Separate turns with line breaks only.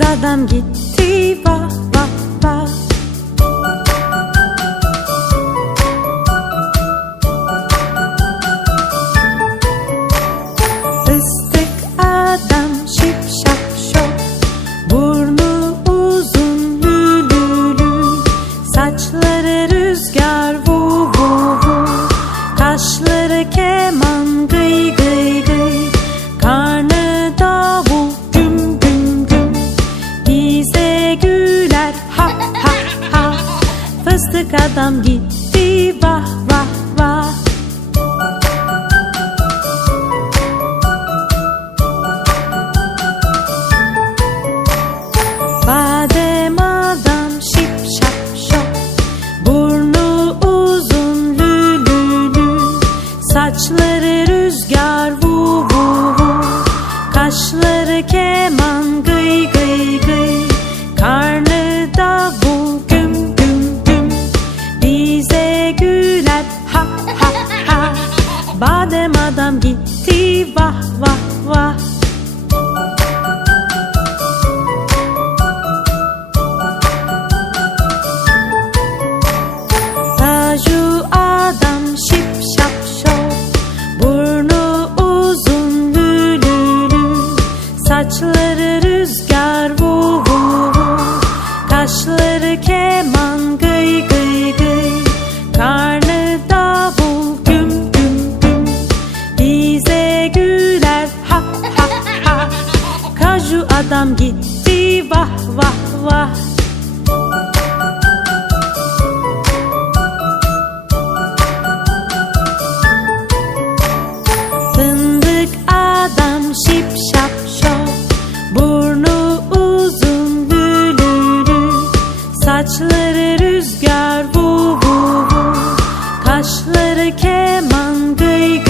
Adam gitti vah adam gitti vah vah vah. Badem adam şip şap şop. Burnu uzun lülülü. Saçları rüzgar vu vu vu. Kaşları keman Badem adam gitti vah vah vah adam gitti vah vah vah. Fındık adam şip şap şop. Burnu uzun gülülü. Saçları rüzgar bu bu bu Kaşları keman gıy